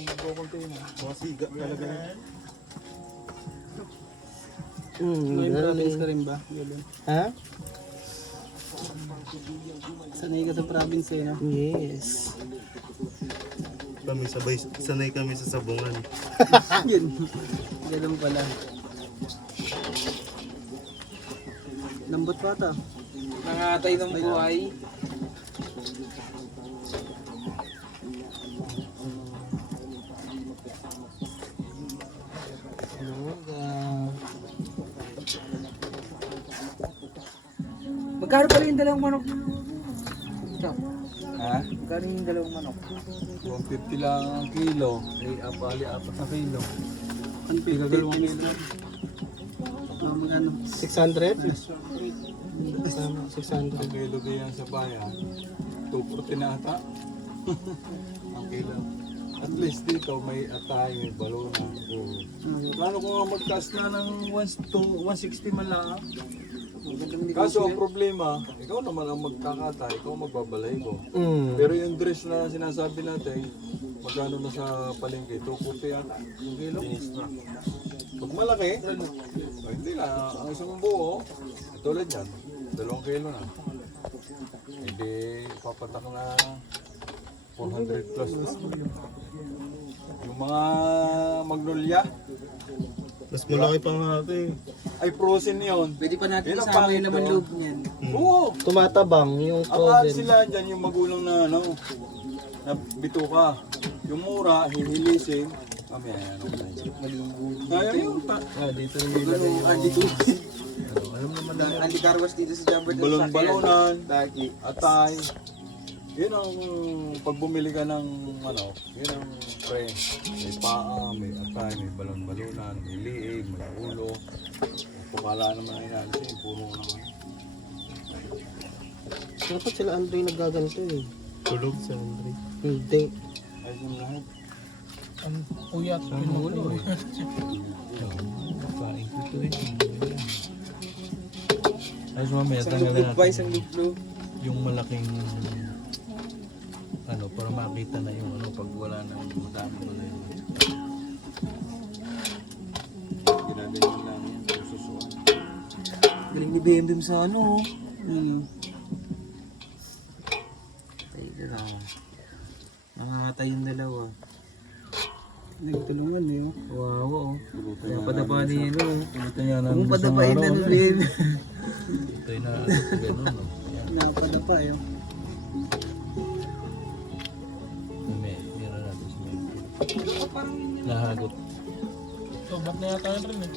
Mga siga talaga. May province ka rin ba? Galing. Ha? Sanay ka sa province eh, no? Yes. Kami sabay, sanay kami sa sabungan. Yun. Ganun pala. Lambot pa ata. Nangatay ng buhay. Magkano pala yung dalawang manok? Ito. Ha? Magkano yung dalawang manok? 150 lang ang kilo. Eh, apali, 4 na kilo. Ang Dalawang kilo. Magkano? 600? Tama, 600. Ang kilo din sa bayan. 240 na ata. Ang kilo. At least dito may atay, may balona. Plano ko nga magtaas na ng 160 man lang. Kaso ang problema, ikaw naman ang magkakata, ikaw magbabalay ko. Pero yung dress na sinasabi natin, magkano na sa palengke? 240 yata yung kilo. Pag malaki, hindi na. Ang isang buo, tulad yan, 2 kilo na. Hindi papatak na 400 plus na. Yung mga magnolia, Mas malaki pa nga ito eh. ay frozen yun. Pwede pa natin Yan ang isama pangit yung laman doon. loob niyan. Oo! Tumatabang yung Ang mahal frozen. sila dyan, yung magulang na ano, na bituka. Yung mura, hihilisin. Kami, ano na yun. Kaya yun, dito yung nilagay yung... Dito. Alam naman na yun. Andy Carwas dito sa Jumbo. Balon-balonan, Lagi. atay. Yun ang, pag bumili ka ng ano, yun ang pre. May paa, may atay, may balon-balonan, may liig, may ulo. Pukala naman ang inaalisin, puro naman. Dapat sila Andre nagaganto eh. Tulog sa Andre. Hindi. Ay, yung lahat. Uyat. Ang ulo eh. Ay, mamaya Isang tanggalin lublog ba? natin Isang lublog. yung malaking ano para makita na yung ano pag wala nang madami mo na yun. Ginagaling namin yung susuan. Galing ni BM dun sa ano. Tayo lang. Nangangatay yung dalawa. Nagtulungan eh. oh. Wow, oh. Kaya padapa ni ano. Ito yan ang Kung padapain na nun din. Ito yung na ano gano'n. No? Napadapa eh. oh. Meron natin siya. Nahagot. So, ba't na yata yun rin eh?